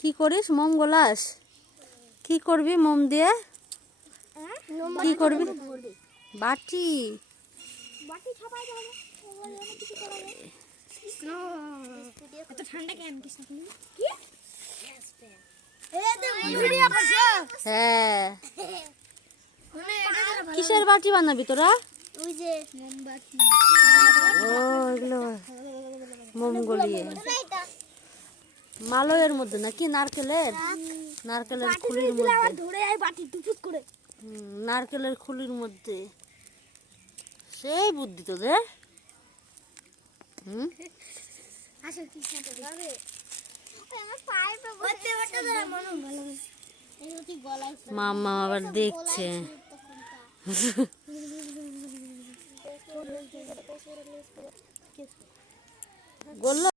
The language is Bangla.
কি করিস মোম গলাস? কি করবি মোম দিয়ে? কি করবি? বাটি হ্যাঁ। কিসের বাটি বানাবি তোরা? ও এগুলো মোম গলিয়ে মালয়ের মধ্যে নাকি নারকেলের খুলির মধ্যে। নারকেলের খুলির মধ্যে সেই বুদ্ধি তোদের। মামা আবার দেখছে। গোল্লা